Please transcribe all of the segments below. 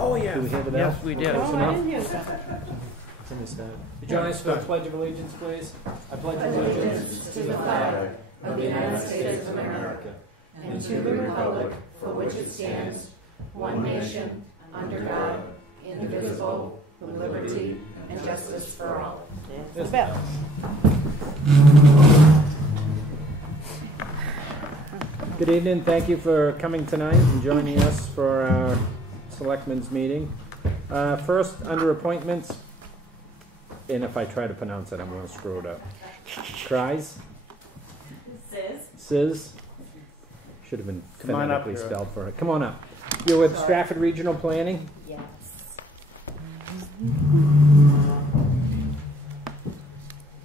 Oh, yeah. Do we hear the bell? Yes, we did. No, I didn't hear that. It's in the start. Join us for the Pledge of Allegiance, please. I pledge allegiance To the flag of the United States of America and to the republic for which it stands, one nation, under God, indivisible, with liberty and justice for all. There's the bell. Good evening. Thank you for coming tonight and joining us for our Selectmen's meeting. First, under appointments, and if I try to pronounce it, I'm going to screw it up. Kreis? Sis? Should have been phonetically spelled for it. Come on up. You're with Stratford Regional Planning? Yes.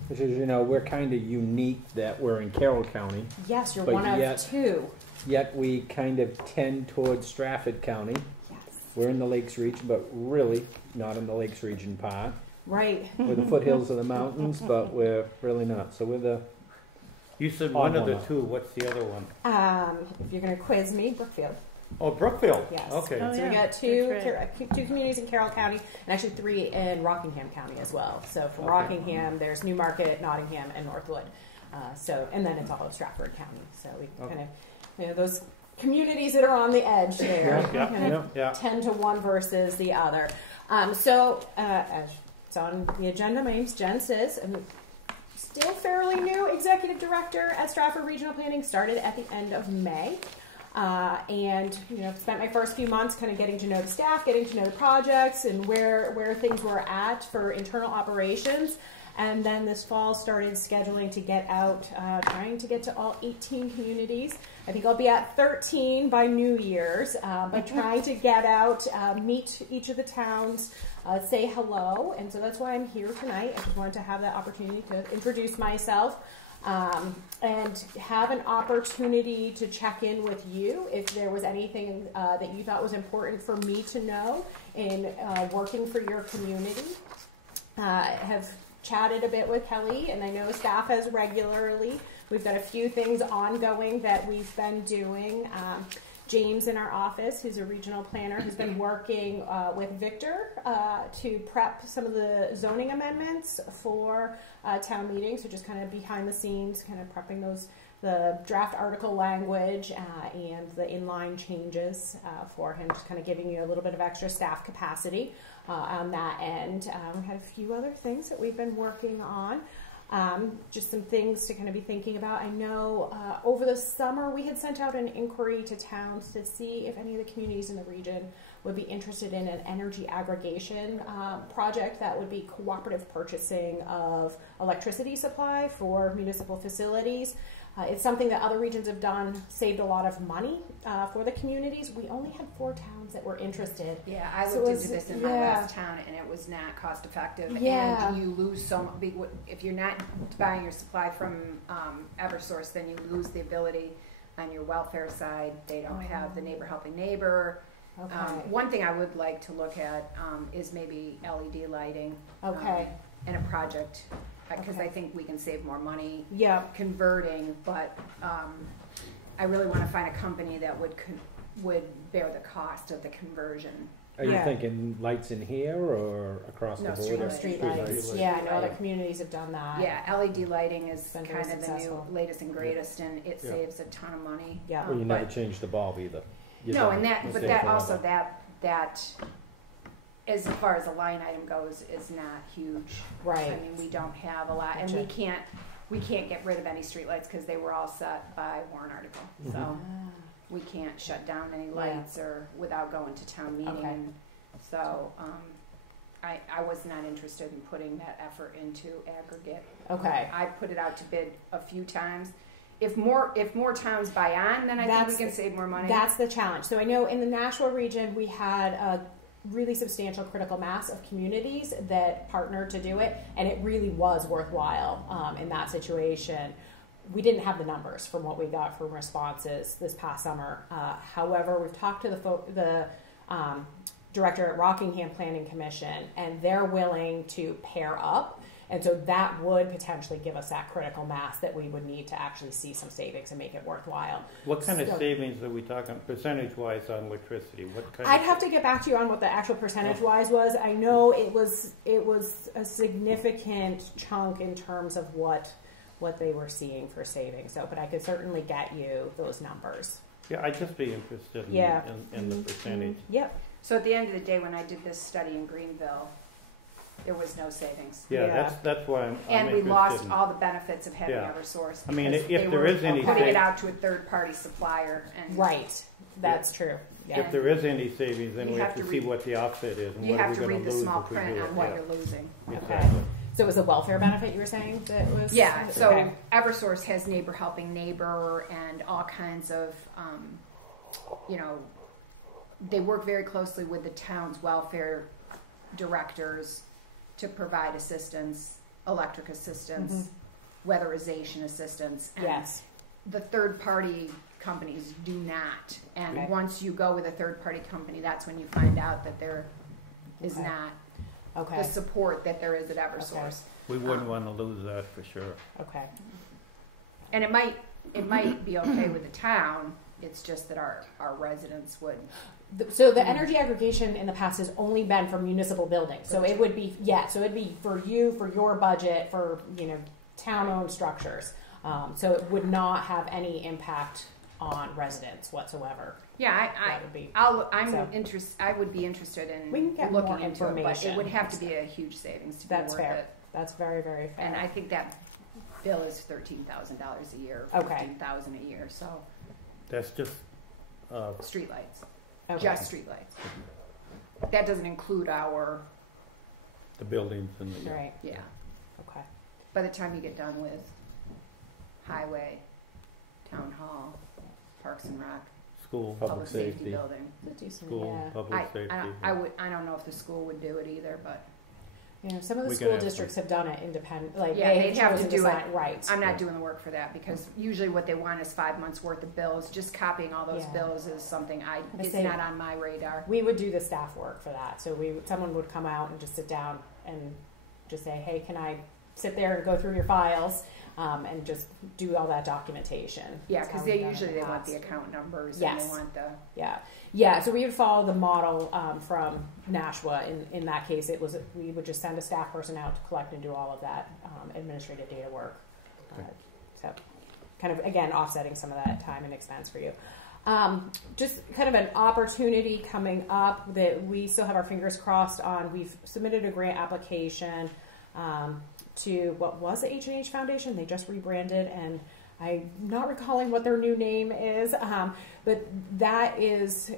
Which is, you know, we're kind of unique that we're in Carroll County. Yes, you're But one yet- of two. Yet we kind of tend towards Stratford County. Yes. We're in the Lakes region, but really not in the Lakes region part. Right. We're the foothills of the mountains, but we're really not. So we're the... You said one of the Odd two. What's the other one? If you're going to quiz me, Brookfield. Oh, Brookfield. Yes. Okay. So we got two communities in Carroll County and actually 3 in Rockingham County as well. So for Rockingham, there's Newmarket, Nottingham, and Northwood. And then it's all of Stratford County. So we kind of, you know, those communities that are on the edge there tend to one versus the other. As it's on the agenda, my name's Jen Sis. I'm still fairly new executive director at Stratford Regional Planning. Started at the end of May. And you know, spent my first few months kind of getting to know the staff, getting to know the projects, and where things were at for internal operations. And then this fall started scheduling to get out, trying to get to all 18 communities. I think I'll be at 13 by New Year's, but trying to get out, meet each of the towns, say hello. And so that's why I'm here tonight. I just wanted to have that opportunity to introduce myself. And have an opportunity to check in with you if there was anything that you thought was important for me to know in working for your community. Have chatted a bit with Kelley, and I know staff has regularly. We've got a few things ongoing that we've been doing. James in our office, who's a regional planner, has been working with Victor to prep some of the zoning amendments for town meetings, so just kind of behind the scenes, kind of prepping the draft article language and the inline changes for him, just kind of giving you a little bit of extra staff capacity on that end. We had a few other things that we've been working on. Just some things to kind of be thinking about. I know over the summer we had sent out an inquiry to towns to see if any of the communities in the region would be interested in an energy aggregation project that would be cooperative purchasing of electricity supply for municipal facilities. It's something that other regions have done, saved a lot of money for the communities. We only had 4 towns that were interested. Yeah, I looked into this in my last town, and it was not cost effective. Yeah. And you lose if you're not buying your supply from Eversource, then you lose the ability on your welfare side. They don't have the neighbor helping neighbor. Okay. One thing I would like to look at is maybe LED lighting. Okay. And a project. Because I think we can save more money converting, but I really want to find a company that would bear the cost of the conversion. Are you thinking lights in here or across the board? Street lights. Yeah, I know other communities have done that. Yeah, LED lighting is kind of successful. the new latest and greatest, and it saves a ton of money. Yeah. Well, you never change the bulb either. No, and that as far as a line item goes, is not huge. Right. I mean, we don't have a lot, and we can't get rid of any streetlights because they were all set by warrant article. So we can't shut down any lights or without going to town meeting. Okay. And so I was not interested in putting that effort into aggregate. Okay. I put it out to bid a few times. If more towns buy on, then I think we can save more money. That's the challenge. So I know in the Nashua region we had a really substantial critical mass of communities that partnered to do it, and it really was worthwhile in that situation. We didn't have the numbers from what we got from responses this past summer. However, we've talked to the director at Rockingham Planning Commission, and they're willing to pair up And so that would potentially give us that critical mass that we would need to actually see some savings and make it worthwhile. What kind of savings are we talking percentage-wise on electricity? What kind I'd have to get back to you on what the actual percentage-wise was. I know it was a significant chunk in terms of what they were seeing for savings. So, but I could certainly get you those numbers. Yeah, I'd just be interested in the percentage. Yep. So at the end of the day, when I did this study in Greenville, there was no savings. Yeah. That's why I'm and we interested lost in. all the benefits of having Eversource. I mean, if they there were is any putting it out to a third-party supplier. And right. That's true. Yeah. If there is any savings, then we have to see what the offset is and you what are have we to going read to the lose small if we print do on it. what you're losing. Okay. So it was a welfare benefit you were saying that was? Yeah, so okay. Eversource has Neighbor Helping Neighbor and all kinds of, they work very closely with the town's welfare directors to provide assistance, electric assistance, weatherization assistance. And yes. the third-party companies do not. And Okay. once you go with a third-party company, that's when you find out that there is not the support that there is at Eversource. Okay. We wouldn't want to lose that for sure. Okay. And it might be okay with the town. It's just that our residents would. So the energy aggregation in the past has only been for municipal buildings. So it would be, so it'd be for you, for your budget, for, town-owned structures. So it would not have any impact on residents whatsoever. Yeah, I would be interested in we can get looking more into it, but it would have to be be a huge savings to That's be worth fair. it. That's very, very fair. And I think that bill is $13,000 a year, Okay. $15,000 a year. So That's just streetlights, Okay. just streetlights. That doesn't include the buildings and the Right. yeah. Okay. By the time you get done with highway, town hall, parks and rec, school, public safety building. school, public safety. I don't know if the school would do it either, but some of the We school can have districts have done it independent. Like yeah, they've they'd have chosen to do it. Right. I'm not doing the work for that because usually what they want is 5 months worth of bills. Just copying all those Yeah. bills is something it's say- not on my radar. We would do the staff work for that. So someone would come out and just sit down and just say, hey, can I sit there and go through your files and just do all that documentation? Yeah, That's because how they we've done it usually in the they want past. the account numbers Yes. and they want the Yeah. So we would follow the model from Nashua. In that case, we would just send a staff person out to collect and do all of that administrative data work. So kind of, again, offsetting some of that time and expense for you. Just kind of an opportunity coming up that we still have our fingers crossed on. We've submitted a grant application to what was the H&H Foundation. They just rebranded, and I'm not recalling what their new name is, but that is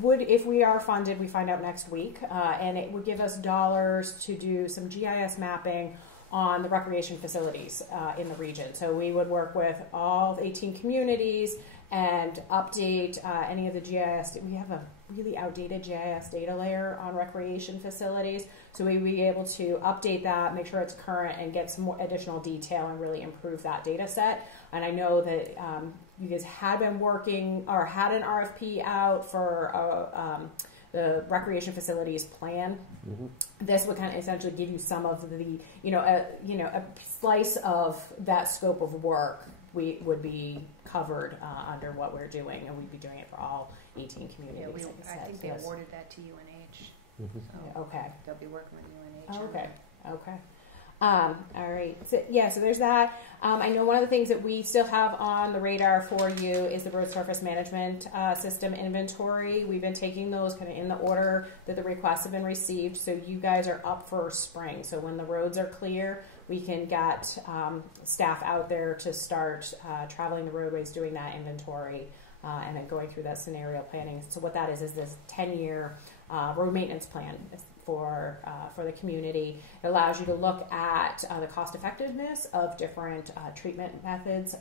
if we are funded, we find out next week, and it would give us dollars to do some GIS mapping on the recreation facilities in the region. So we would work with all 18 communities and update any of the GIS. We have a really outdated GIS data layer on recreation facilities. So we would be able to update that, make sure it's current, and get some more additional detail and really improve that data set. And I know that you guys had been working or had an RFP out for the recreation facilities plan. Mm-hmm. This would kind of essentially give you some of the, a slice of that scope of work we would be covered under what we're doing, and we'd be doing it for all 18 communities. I think they awarded that to UNH. Mm-hmm. So Okay. they'll be working with UNH. Okay. All right. So there's that. I know one of the things that we still have on the radar for you is the road surface management system inventory. We've been taking those kind of in the order that the requests have been received. So you guys are up for spring. So when the roads are clear, we can get staff out there to start traveling the roadways, doing that inventory, and then going through that scenario planning. So what that is this 10-year road maintenance plan for the community. It allows you to look at the cost effectiveness of different treatment methods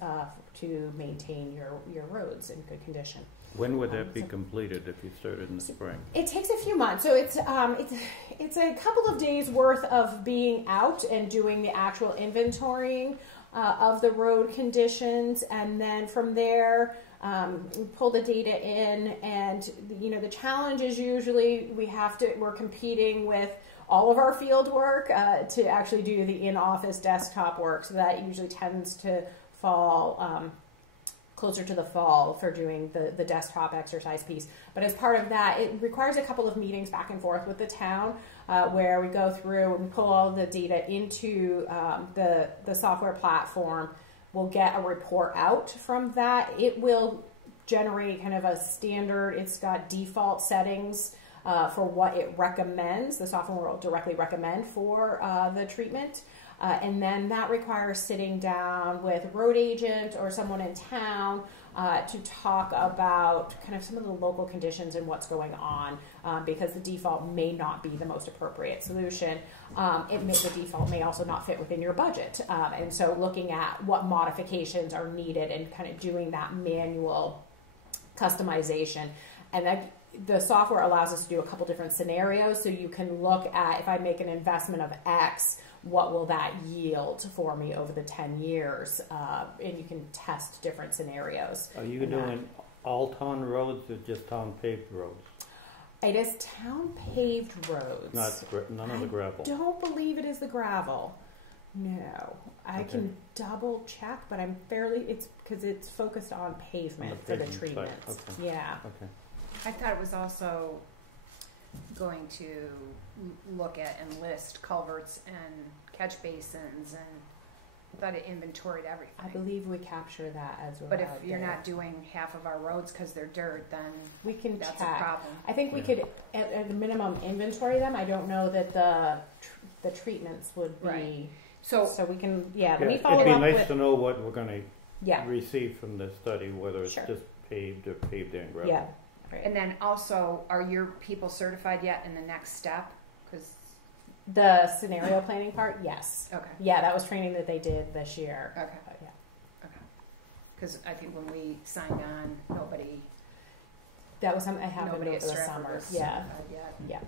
to maintain your roads in good condition. When would that be completed if you started in the spring? It takes a few months. So it's a couple of days worth of being out and doing the actual inventorying of the road conditions, and then from there we pull the data in, and the challenge is usually we're competing with all of our field work to actually do the in-office desktop work. So that usually tends to fall closer to the fall for doing the desktop exercise piece. But as part of that, it requires a couple of meetings back and forth with the town where we go through and we pull all the data into the software platform. We'll get a report out from that. It will generate kind of a standard, it's got default settings for what it recommends. The software will directly recommend for the treatment. And then that requires sitting down with a road agent or someone in town to talk about kind of some of the local conditions and what's going on because the default may not be the most appropriate solution. The default may also not fit within your budget. And so looking at what modifications are needed and kind of doing that manual customization. And that the software allows us to do a couple different scenarios. So you can look at, if I make an investment of X, what will that yield for me over the 10 years? And you can test different scenarios. Are you doing all town roads or just town paved roads? It is town paved roads. None of the gravel? I don't believe it is the gravel. No. I can double check, but I'm it's because it's focused on pavement for the treatments. Okay. Yeah. Okay. I thought it was also going to look at and list culverts and catch basins, and I thought it inventoried everything. I believe we capture that as well. But if you're not doing half of our roads because they're dirt, then we can that's check. a problem. I think we could, at a minimum, inventory them. I don't know that the treatments would be. Right. So we can, let me follow it'd be up nice with. to know what we're going to Yeah. receive from this study, whether it's just paved or paved and gravel. Yeah. Right. And then also, are your people certified yet in the next step? Because the scenario planning part, yes. okay. Yeah, that was training that they did this year. Okay. Yeah. Okay. Because I think when we signed on, nobody. That was something I happened Nobody over at the Stratford summer. was Yeah. certified yet. Yeah.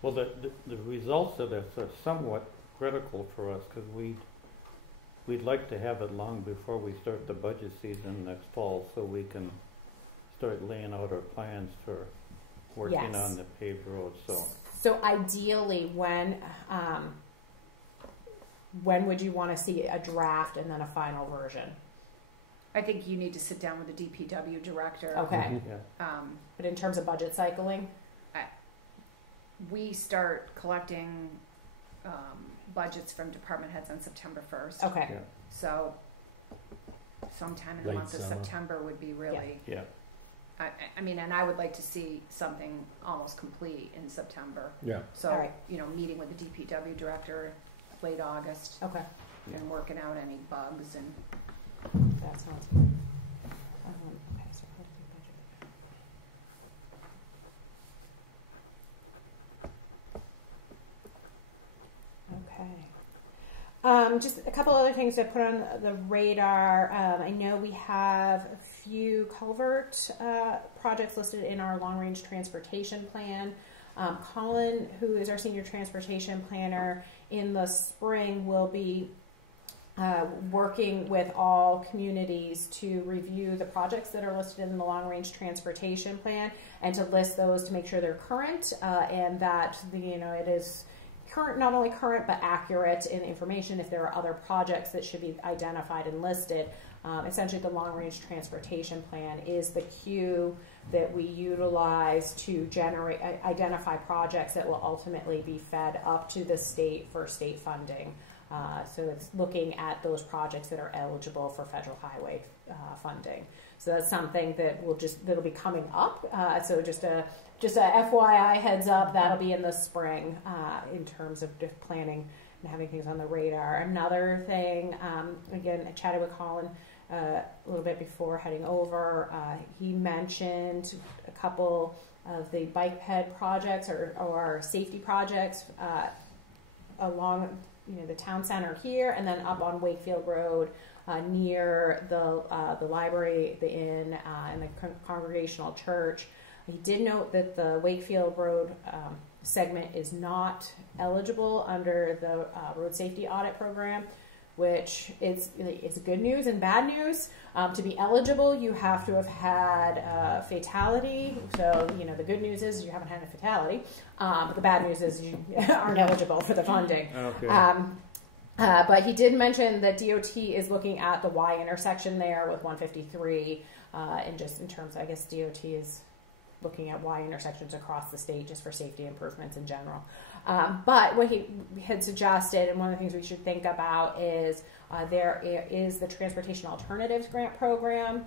Well, the results of this are somewhat critical for us because we'd like to have it long before we start the budget season next fall, so we can start laying out our plans for working on the paved roads. So ideally, when would you want to see a draft and then a final version? I think you need to sit down with the DPW director. Okay. Yeah. But in terms of budget cycling? We start collecting budgets from department heads on September 1st. Okay. Yeah. So sometime in the Late month of summer. September would be really, Yeah. I mean, and I would like to see something almost complete in September. Yeah. So, All right. meeting with the DPW director late August Okay. and working out any bugs and. That sounds good. Okay, so budget. Okay. Just a couple other things to put on the radar. I know we have a few culvert projects listed in our long-range transportation plan. Colin, who is our senior transportation planner, in the spring will be working with all communities to review the projects that are listed in the long-range transportation plan and to list those to make sure they're current and that it is current, not only current but accurate in information. If there are other projects that should be identified and listed, essentially the long-range transportation plan is the queue that we utilize to identify projects that will ultimately be fed up to the state for state funding. So it's looking at those projects that are eligible for federal highway funding. So that's something that that'll be coming up. So just a FYI heads up, that'll be in the spring in terms of just planning and having things on the radar. Another thing, again, I chatted with Colin a little bit before heading over. He mentioned a couple of the bike ped projects or safety projects along the town center here, and then up on Wakefield Road near the library, the inn, and the congregational church. He did note that the Wakefield Road segment is not eligible under the road safety audit program. which is it's good news and bad news. To be eligible, you have to have had a fatality. So, the good news is you haven't had a fatality. But the bad news is you aren't eligible for the funding. Okay. But he did mention that DOT is looking at the Y intersection there with 153, and just in terms, I guess DOT is looking at Y intersections across the state just for safety improvements in general. But what he had suggested, and one of the things we should think about is there is the Transportation Alternatives Grant Program.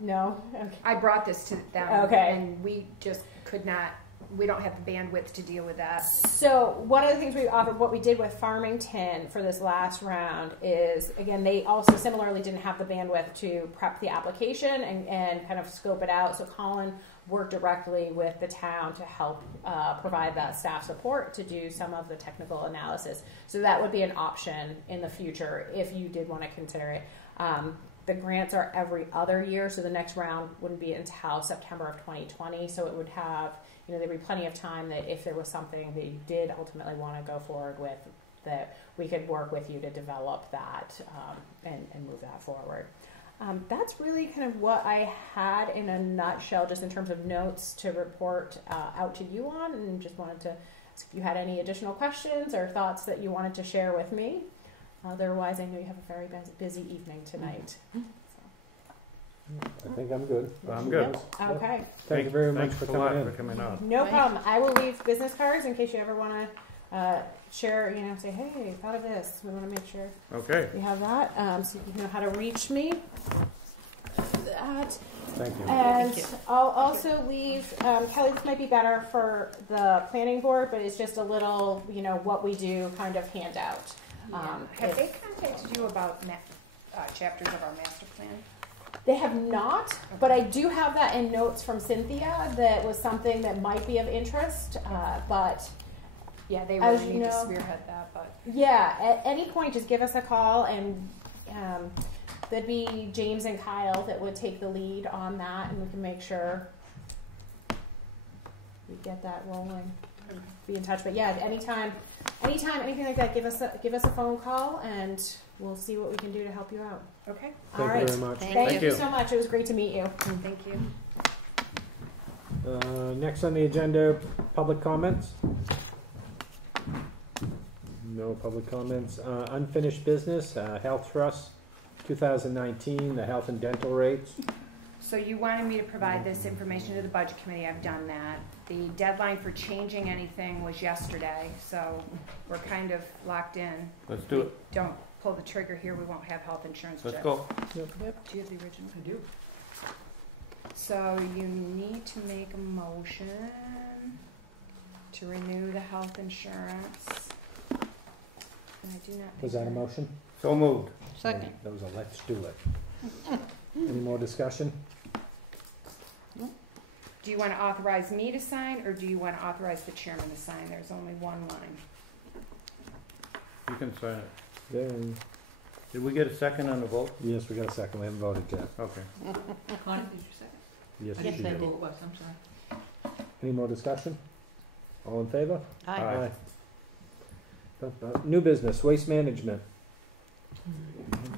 No? Okay. I brought this to them, okay. And we just could not. We don't have the bandwidth to deal with that. So one of the things we offered, what we did with Farmington for this last round is, again, they also similarly didn't have the bandwidth to prep the application and kind of scope it out. So Colin worked directly with the town to help provide that staff support to do some of the technical analysis. So that would be an option in the future if you did want to consider it. The grants are every other year, so the next round wouldn't be until September of 2020. So it would have, there'd be plenty of time that if there was something that you did ultimately want to go forward with, that we could work with you to develop that and move that forward. That's really kind of what I had in a nutshell, just in terms of notes to report out to you on, and just wanted to ask if you had any additional questions or thoughts that you wanted to share with me. Otherwise, I know you have a very busy evening tonight. I think I'm good. I'm good. Yep. Okay. Thank you very much for coming out. No problem. I will leave business cards in case you ever want to share, say, hey, thought of this. We want to make sure you have that, so you know how to reach me. That. Thank you. And Thank you. I'll also leave, Kelley, this might be better for the planning board, but it's just a little, what we do kind of handout. Have they contacted you about chapters of our master plan? They have not, but I do have that in notes from Cynthia that was something that might be of interest, but yeah, they as really need to spearhead that. But yeah, at any point, just give us a call, and there'd be James and Kyle that would take the lead on that, and we can make sure we get that rolling. Be in touch, but yeah, anytime, anything like that, give us a phone call, and we'll see what we can do to help you out. okay, All right. Thank you very much. Thank you so much. It was great to meet you. thank you. Next on the agenda, public comments. No public comments. Unfinished business, Health Trust, 2019, the health and dental rates. So you wanted me to provide this information to the budget committee. I've done that. The deadline for changing anything was yesterday, so we're kind of locked in. Let's do it. Don't pull the trigger here. We won't have health insurance. Let's Jeff. go. Yep. Do you have the original? I do. So you need to make a motion to renew the health insurance. And I do not. Was that a motion? So moved. Second. That was a let's do it. Any more discussion? Do you want to authorize me to sign, or do you want to authorize the chairman to sign? There's only one line. You can sign it. Then, Did we get a second on the vote? yes, we got a second. We haven't voted yet. Okay. Connie, did you second? Yes, I she didn't say did. who it was, I'm sorry. Any more discussion? All in favor? Aye. New business, waste management.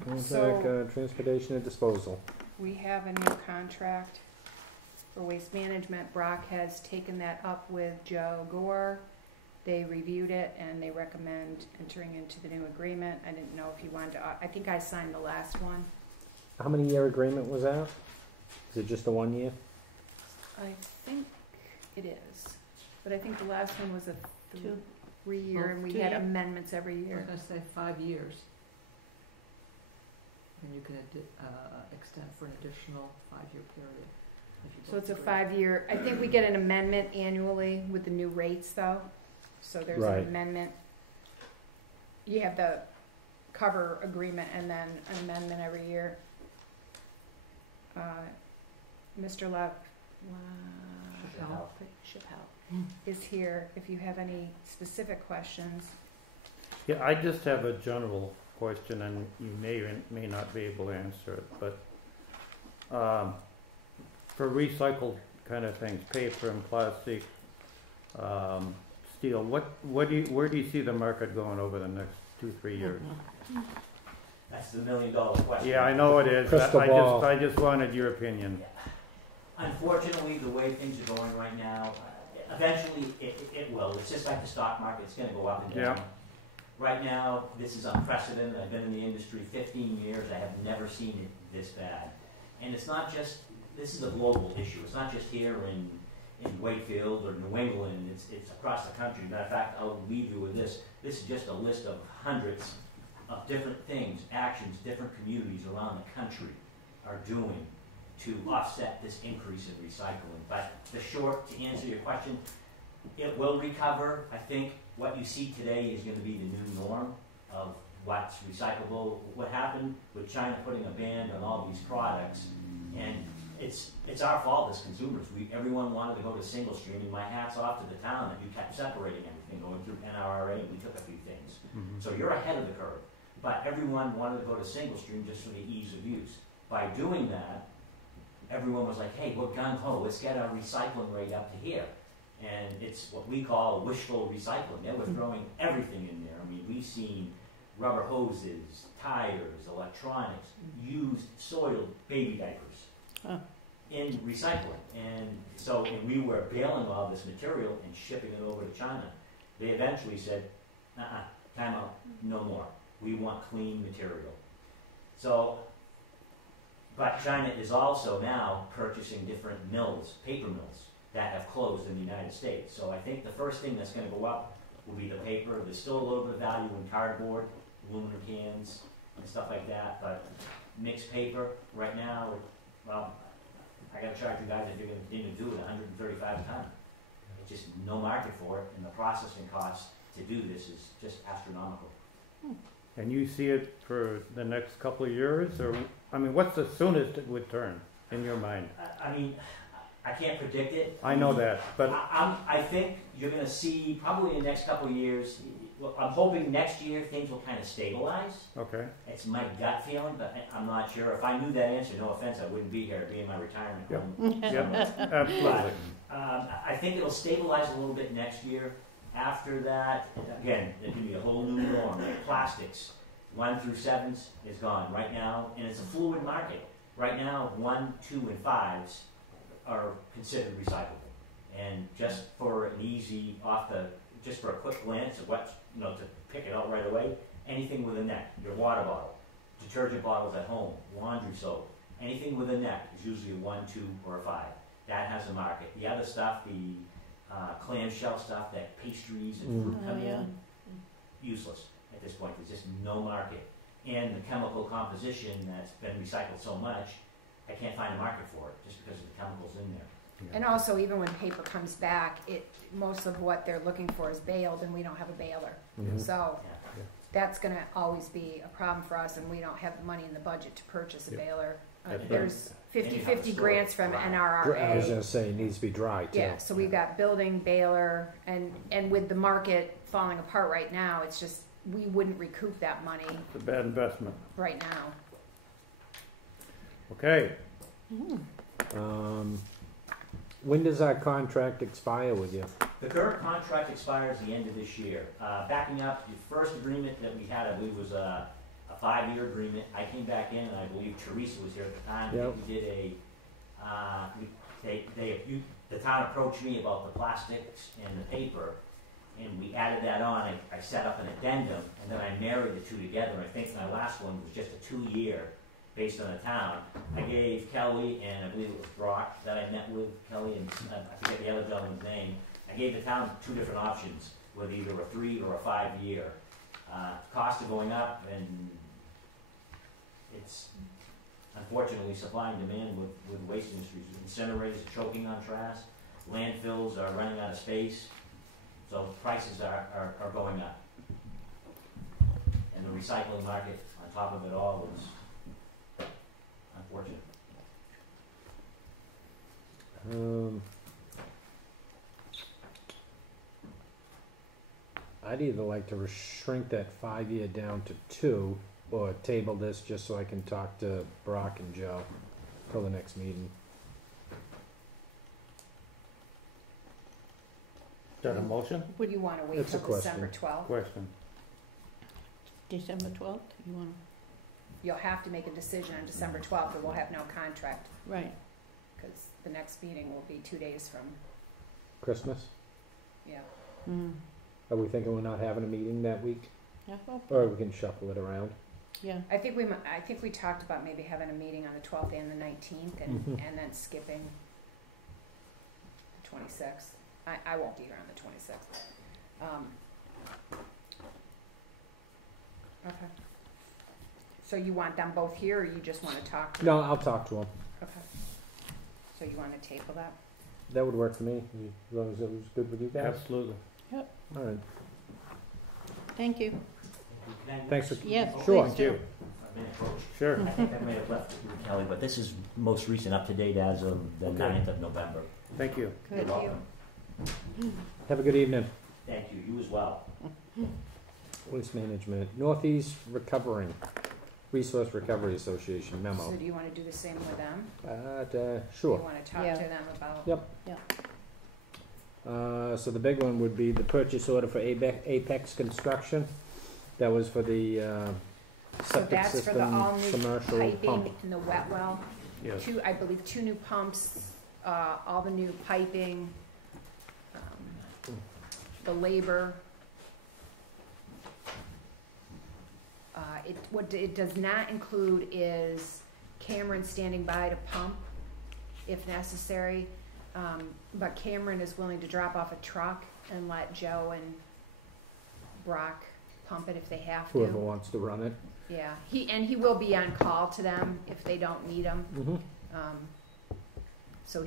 Contact, So- transportation and disposal. We have a new contract for waste management. Brock has taken that up with Joe Gore. They reviewed it and they recommend entering into the new agreement. I didn't know if you wanted to, I think I signed the last one. How many year agreement was that? Is it just a 1 year? I think it is, but I think the last one was a Two. 3-year, Well, and we 2 had year. amendments every I was year. gonna say 5 years. And you can extend for an additional 5-year period. if you So it's a both agree. 5-year, I think we get an amendment annually with the new rates though. So there's Right. an amendment. You have the cover agreement and then an amendment every year. Mr. Chappelle is here if you have any specific questions. Yeah, I just have a general question, and you may or may not be able to answer it, but for recycled kind of things, paper and plastic, steel, where do you see the market going over the next 2-3 years? That's the million-dollar question. Yeah, I know it is. Crystal ball. I just wanted your opinion. Unfortunately, the way things are going right now, eventually it will. It's just like the stock market. It's going to go up and down. Yeah. Right now, this is unprecedented. I've been in the industry 15 years. I have never seen it this bad. And it's not just, this is a global issue. It's not just here in Wakefield or New England. It's across the country. Matter of fact, I'll leave you with this. This is just a list of hundreds of different things, actions, different communities around the country are doing to offset this increase in recycling. But to answer your question, it will recover. I think what you see today is going to be the new norm of what's recyclable. What happened with China putting a ban on all these products, and it's our fault as consumers. Everyone wanted to go to single stream, and my hat's off to the town that you kept separating everything, going through NRRA, and we took a few things. So you're ahead of the curve. But everyone wanted to go to single stream just for the ease of use. By doing that, everyone was like, hey, we're gung-ho, let's get our recycling rate up to here. And it's what we call wishful recycling. They were throwing everything in there. I mean, we've seen rubber hoses, tires, electronics, used soiled baby diapers in recycling. And we were bailing all this material and shipping it over to China. They eventually said, time out, no more. We want clean material. But China is also now purchasing different mills, paper mills, that have closed in the United States. So I think the first thing that's going to go up will be the paper. There's still a little bit of value in cardboard, aluminum cans, and stuff like that. But mixed paper, right now, well, I got to charge you guys if you're going to continue to do it, $135 a ton. Just no market for it, and the processing cost to do this is just astronomical. And you see it for the next couple of years, or I mean, what's the soonest it would turn in your mind? I mean, I can't predict it. I know that, but I think you're going to see probably in the next couple of years. Well, I'm hoping next year things will kind of stabilize. okay. It's my gut feeling, but I'm not sure. If I knew that answer, no offense, I wouldn't be here. It'd be in my retirement Yep. home. Yep, absolutely. I think it'll stabilize a little bit next year. After that, again, it can be a whole new norm. Like plastics, 1 through 7s is gone right now, and it's a fluid market. Right now, 1, 2, and 5s are considered recyclable. And just for an easy just for a quick glance of what, to pick it out right away, anything with a neck, your water bottle, detergent bottles at home, laundry soap, anything with a neck is usually a 1, 2, or a 5. That has a market. The other stuff, the clamshell stuff, that pastries and fruit come in, useless at this point. There's just no market. And the chemical composition that's been recycled so much, I can't find a market for it just because of the chemicals in there. And also, even when paper comes back, most of what they're looking for is baled, and we don't have a baler. So Yeah. that's going to always be a problem for us, and we don't have the money in the budget to purchase a baler. That's right. There's And you have 50/50 to store grants it from dry. I was NRRA. going to say, it needs to be dry, too. Yeah, so we've got building, baler, and with the market falling apart right now, it's just, we wouldn't recoup that money It's a bad investment. right now. Okay. When does our contract expire with you? The current contract expires the end of this year. Backing up, the first agreement that we had, I believe, was a 5-year agreement. I came back in, and I believe Teresa was here at the time. Yep. We did the town approached me about the plastics and the paper, and we added that on. I set up an addendum, and then I married the two together. I think my last one was just a 2-year based on the town. I gave Kelley, and I believe it was Brock that I met with, Kelley, and I forget the other gentleman's name. I gave the town 2 different options, with either a 3 or a 5-year. Costs are going up, and it's unfortunately supply and demand with waste industries. Incinerators are choking on trash, landfills are running out of space, so prices are going up. And the recycling market on top of it all is unfortunate. I'd either like to shrink that 5-year down to 2, or table this just so I can talk to Brock and Joe till the next meeting. Is that a motion? Would you want to wait That's a till December question. 12th? Question. December 12th, you want you'll have to make a decision on December 12th, or we'll have no contract, Right. because the next meeting will be 2 days from, Christmas? yeah. Mm. Are we thinking we're not having a meeting that week? Yeah, well, Or we can shuffle it around? yeah. I think we talked about maybe having a meeting on the 12th and the 19th, and, Mhm. and then skipping the 26th. I won't be here on the 26th. Okay. So you want them both here, or you just want to talk to them? No, I'll talk to him. Okay. So you want to table that? That would work for me, as long as it was good with you guys. Absolutely. All right. Thank you. Can I- Thanks for. Yes, Sure. please do. I may approach. Sure. I think I may have left it with Kelly, but this is most recent, up to date as of the Okay. 9th of November. Thank you. You're Good. welcome. Have a good evening. Thank you. You as well. Waste Management, Northeast Recovering, Resource Recovery Association So memo. do you want to do the same with them? Sure. Do you want to talk Yeah. to them about? Yep. So the big one would be the purchase order for Apex Construction. That was for the So septic that's for the system all-new commercial piping pump. in the wet well. Yes. I believe 2 new pumps, all the new piping, the labor. What it does not include is Cameron standing by to pump if necessary. But Cameron is willing to drop off a truck and let Joe and Brock pump it if they have to. Whoever wants to run it. Yeah, he will be on call to them if they don't need him. Mm-hmm. So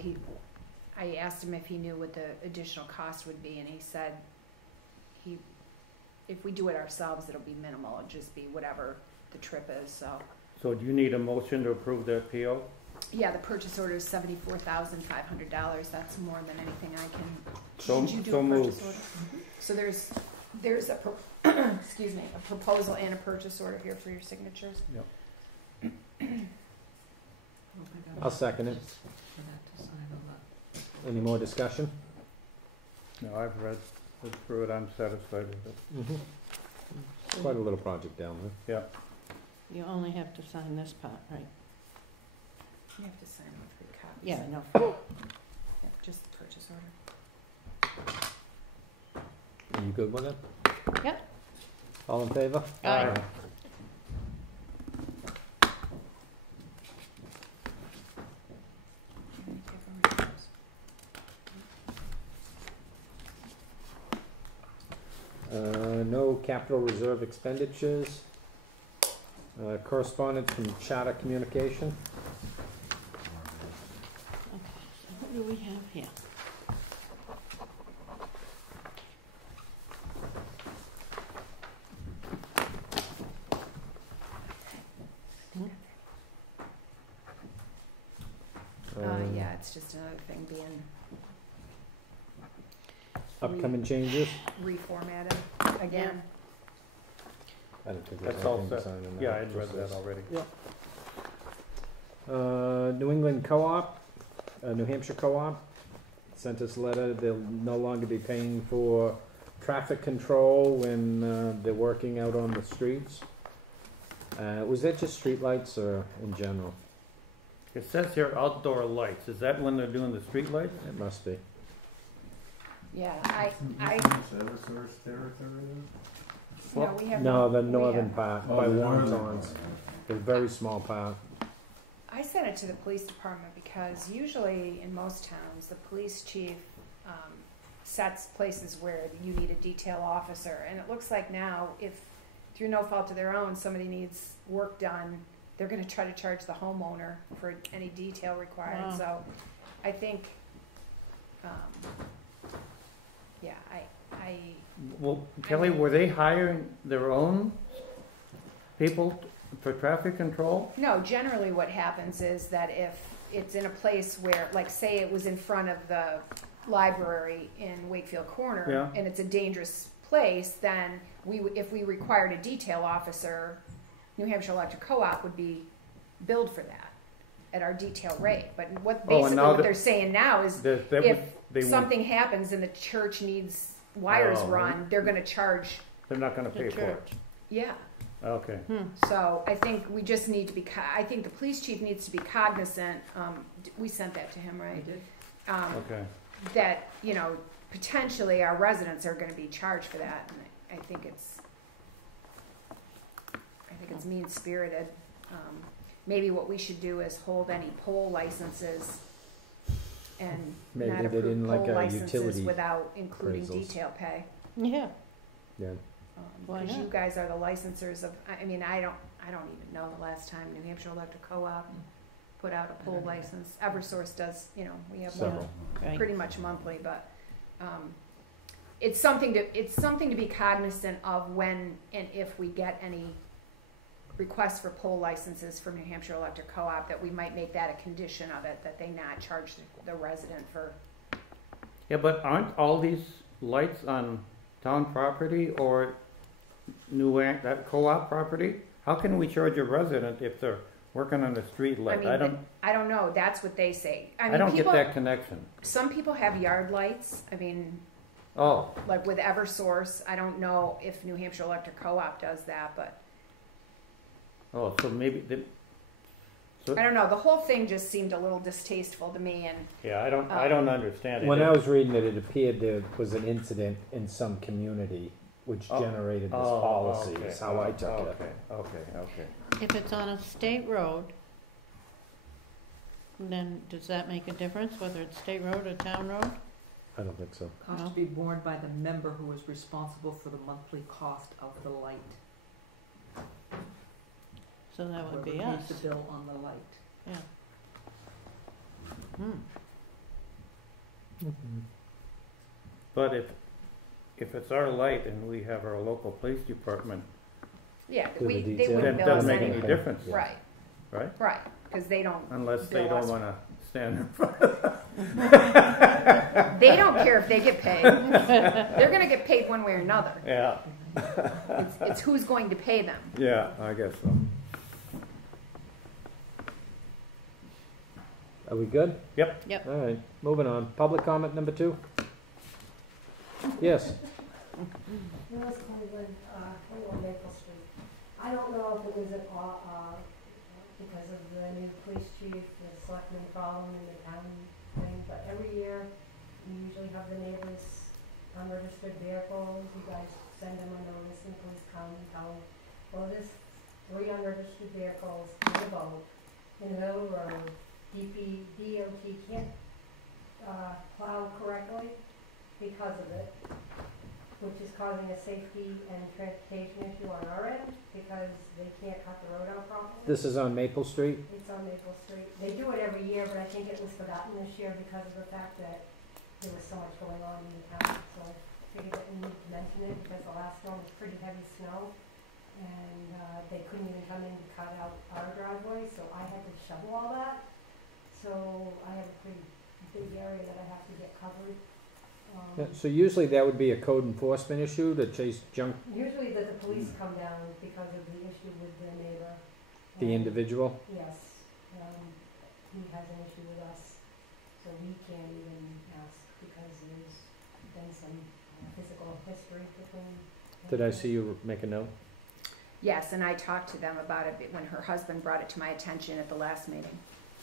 I asked him if he knew what the additional cost would be, and he said if we do it ourselves, it'll be minimal. It'll just be whatever the trip is. So do you need a motion to approve that PO? Yeah, the purchase order is $74,500. That's more than anything I can. So- Did you do so a purchase moved. order? So there's a excuse me, a proposal and a purchase order here for your signatures. Oh, my God. I'll second it. For that to sign on that. Any more discussion? No, I've read through it. I'm satisfied with it. Mm-hmm. Quite a little project down there. Yeah. You only have to sign this part, right? You have to sign all 3 copies. Yeah, no. Yeah, just the purchase order. Are you good with it? Yep. All in favor? Aye. No capital reserve expenditures. Correspondence from Charter Communication. Okay, so what do we have here? Yeah, it's just another thing being Upcoming changes. reformatted again. I don't think there's That's all anything to set. sign in that. Yeah, I'd read Just that this. already. New England Co-op, New Hampshire Co-op sent us a letter. They'll no longer be paying for traffic control when they're working out on the streets. Was that just streetlights or in general? It says here outdoor lights. Is that when they're doing the street lights? It must be. Yeah, I Eversource territory no, we have No, the we northern have- part Oh, by the northern Wontons. part. A very small part. I sent it to the police department because usually in most towns, the police chief sets places where you need a detail officer. And it looks like now, if through no fault of their own, somebody needs work done, they're going to try to charge the homeowner for any detail required. Wow. So I think, yeah, I Well, Kelly, were they hiring their own people for traffic control? No, generally what happens is that if it's in a place where, like say it was in front of the library in Wakefield Corner, Yeah. and it's a dangerous place, then if we required a detail officer, New Hampshire Electric Co-op would be billed for that at our detail rate. But basically now what that- they're saying now is That if they won't- something happens and the church needs wires Oh. run, they're going to charge, they're not going to The pay for it. church. yeah. Okay. So I think we just need to be, I think the police chief needs to be cognizant, we sent that to him, I right? did. Okay. That, you know, potentially our residents are gonna be charged for that, and I think it's mean-spirited. Maybe what we should do is hold any poll licenses and Maybe not they approve didn't like poll our licenses utility without including appraisals. detail pay. Yeah, Yeah. Why Because you not? guys are the licensors of, I mean, I don't even know the last time New Hampshire Electric Co-op put out a poll license. Eversource does, you know, we have one Several. right. pretty much monthly, but, it's something to be cognizant of when and if we get any requests for poll licenses from New Hampshire Electric Co-op, that we might make that a condition of it, that they not charge the resident for. Yeah, but aren't all these lights on town property or that co-op property? How can we charge a resident if they're working on a street light? I don't know, that's what they say. I mean, I don't get people, that connection. some people have yard lights, I mean, Oh, like with Eversource, I don't know if New Hampshire Electric Co-op does that, but so maybe, I don't know, the whole thing just seemed a little distasteful to me, and yeah, I don't understand it. When I was reading it, it appeared there was an incident in some community which Oh. generated this Oh, policy, okay. is how I took it. Okay. If it's on a state road, then does that make a difference whether it's state road or town road? I don't think so. Cost No. to be borne by the member who is responsible for the monthly cost of the light. So that would be Whoever us. pays the bill on the light. Yeah. But if it's our light and we have our local police department, yeah, Do the they detail. then wouldn't it bill us doesn't make any anyway. difference, Yeah. Right, right? because they don't, Unless they Bill don't us. wanna stand in front. they don't care if they get paid. They're gonna get paid one way or another. Yeah, It's who's going to pay them. yeah, I guess so. Are we good? Yep. Yep. All right, moving on. Public comment number 2? Yes. Rose Cleveland, 21 Maple Street. I don't know if it was because of the new police chief, the selectmen problem in the town thing, but every year we usually have the neighbors unregistered vehicles. You guys send them a notice and police come and tell them, well, there's 3 unregistered vehicles in the boat in the middle of the road. DOT can't plow correctly because of it, which is causing a safety and transportation issue on our end because they can't cut the road out properly. This is on Maple Street? It's on Maple Street. They do it every year, but I think it was forgotten this year because of the fact that there was so much going on in the town. So I figured that we need to mention it because the last storm was pretty heavy snow and they couldn't even come in to cut out our driveway, so I had to shovel all that. So I have a pretty big area that I have to get covered. Yeah, so usually that would be a code enforcement issue to chase junk, Usually the police come down because of the issue with the neighbor. the individual. Yes, he has an issue with us, so we can't even ask because there's been some physical history between. Did I see you make a note? Yes, and I talked to them about it when her husband brought it to my attention at the last meeting.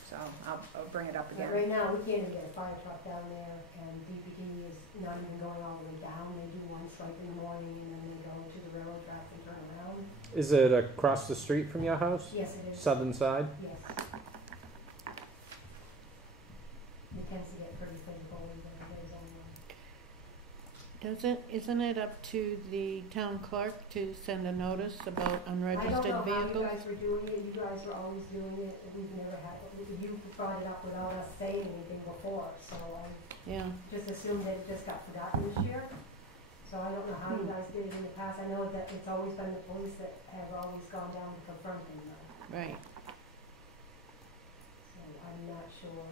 So I'll bring it up But again. right now, we can't even get a fire truck down there, and DPD is not even going all the way down. They do one swipe in the morning, and then they go to the railroad tracks and turn around. Is it across the street from your house? Yes, it is. Southern side? Yes. It tends to get pretty physical when it goes on. Isn't it up to the town clerk to send a notice about I unregistered don't know how you vehicles? guys were doing it. You guys were always doing it. We've never had, you brought it up without us saying anything before, so I Yeah, just assumed that it just got forgotten this year. So I don't know how you guys did it in the past. I know that it's always been the police that have always gone down to confront them, though. right. So I'm not sure.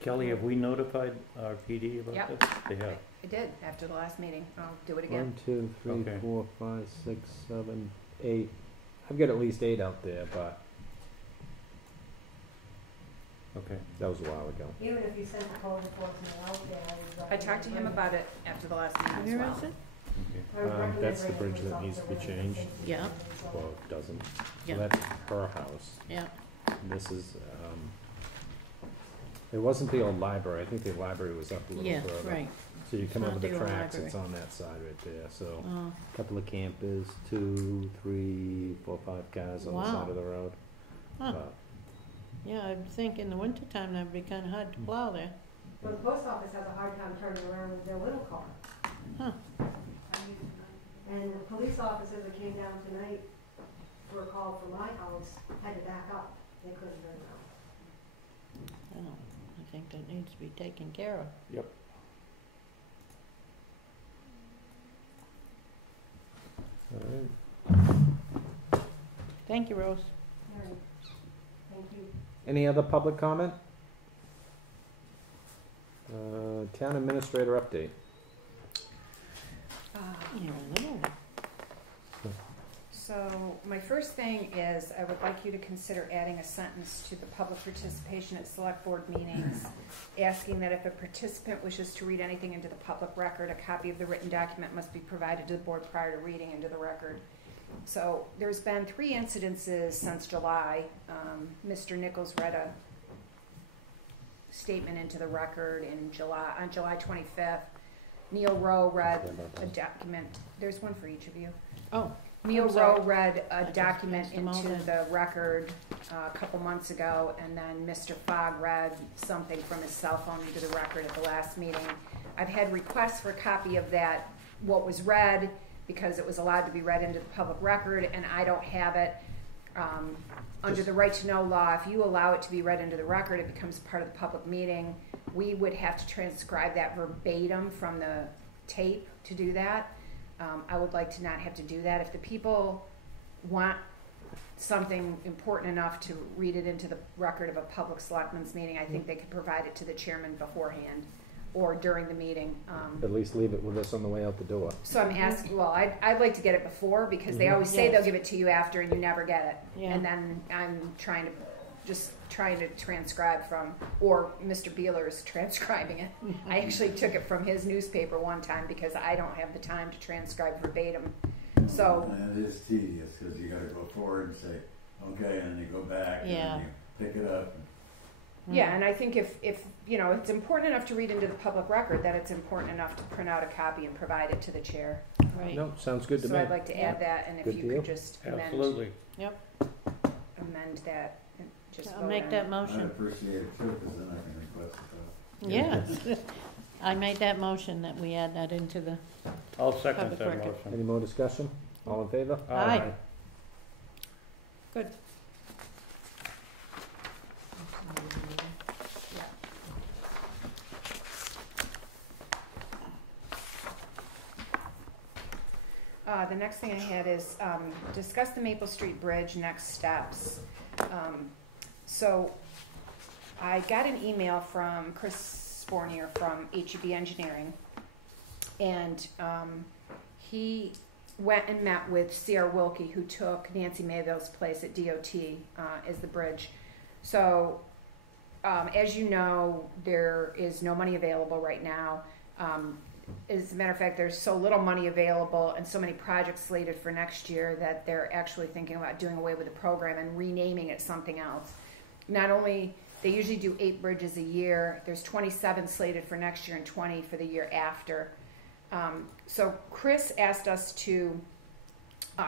Kelly, have we notified our PD about Yep. this? They have. I did, after the last meeting. I'll do it again. 1, 2, 3, Okay. 4, 5, 6, 7, 8. I've got at least 8 out there, but Okay. that was a while ago. Even if you sent the code enforcement out there, I talked to him about it after the last meeting as Where well. is it? I would recommend That's the bringing bridge police that needs to be officer with changed. us. Yeah. Well, it doesn't. So Yeah. that's her house. Yeah. And this is, it wasn't the old library. I think the library was up a little Yeah, further. right. So you come It's over not the the old tracks, library. it's on that side right there. So Oh, a couple of campers, 2, 3, 4, 5 cars on the Wow. side of the road. Huh. But yeah, I think in the wintertime that'd be kinda hard to plow there. But the post office has a hard time turning around with their little car. Huh. And the police officers that came down tonight for a call from my house had to back up. They couldn't turn around. Oh, I think that needs to be taken care of. Yep. All right. Thank you, Rose. All right. Thank you. Any other public comment? Town administrator update. Yeah, I know. So my first thing is I would like you to consider adding a sentence to the public participation at select board meetings, asking that if a participant wishes to read anything into the public record, a copy of the written document must be provided to the board prior to reading into the record. So there's been 3 incidences since July. Mr. Nichols read a statement into the record on July 25th. Neil Rowe read a document. There's one for each of you. Oh, Neil I'm sorry. Rowe read I a just document missed them all into then. the record a couple months ago, and then Mr. Fogg read something from his cell phone into the record at the last meeting. I've had requests for a copy of that, what was read, because it was allowed to be read into the public record, and I don't have it. Under the right to know law, if you allow it to be read into the record, it becomes part of the public meeting. We would have to transcribe that verbatim from the tape to do that. I would like to not have to do that. If the people want something important enough to read it into the record of a public selectmen's meeting, I think they could provide it to the chairman beforehand or during the meeting. At least leave it with us on the way out the door. So I'm asking, well, I'd like to get it before, because they always say Yes. they'll give it to you after and you never get it. Yeah. And then I'm trying to transcribe from, or Mr. Beeler is transcribing it. I actually took it from his newspaper one time because I don't have the time to transcribe verbatim. So, And it is tedious, because you gotta go forward and say, okay, and then you go back, and Yeah. then you pick it up. yeah, and I think if it's important enough to read into the public record, then it's important enough to print out a copy and provide it to the chair. Right. No, sounds good to So me. I'd like to add that, and if Good you deal. could just amend Absolutely. that and just I'll vote make on that it. I motion. appreciate it too, because then I can request it. Yes. I made that motion that we add that into the, I'll second Public that record. motion. Any more discussion? All in favor? Aye. Good. The next thing I had is discuss the Maple Street Bridge, next steps. So I got an email from Chris Spornier from HEB Engineering, and he went and met with C.R. Wilkie, who took Nancy Mayville's place at DOT as the bridge. So as you know, there is no money available right now. As a matter of fact, there's so little money available and so many projects slated for next year that they're actually thinking about doing away with the program and renaming it something else. Not only, they usually do 8 bridges a year, there's 27 slated for next year and 20 for the year after. So Chris asked us to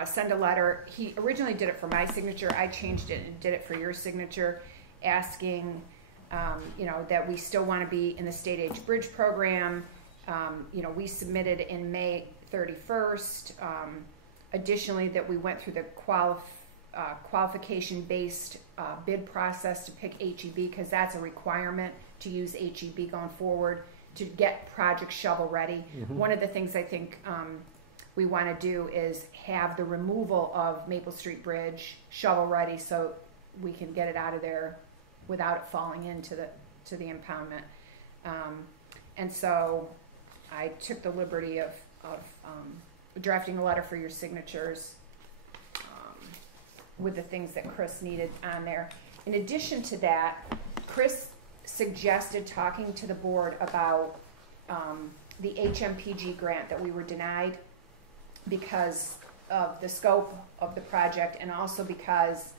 send a letter. He originally did it for my signature. I changed it and did it for your signature, asking that we still want to be in the state aid bridge program. We submitted in May 31st. Additionally, that we went through the qualification-based bid process to pick HEB, because that's a requirement to use HEB going forward to get projects shovel ready. One of the things I think we want to do is have the removal of Maple Street Bridge shovel ready, so we can get it out of there without it falling into the impoundment. And so I took the liberty of drafting a letter for your signatures with the things that Chris needed on there. In addition to that, Chris suggested talking to the board about the HMPG grant that we were denied because of the scope of the project, and also because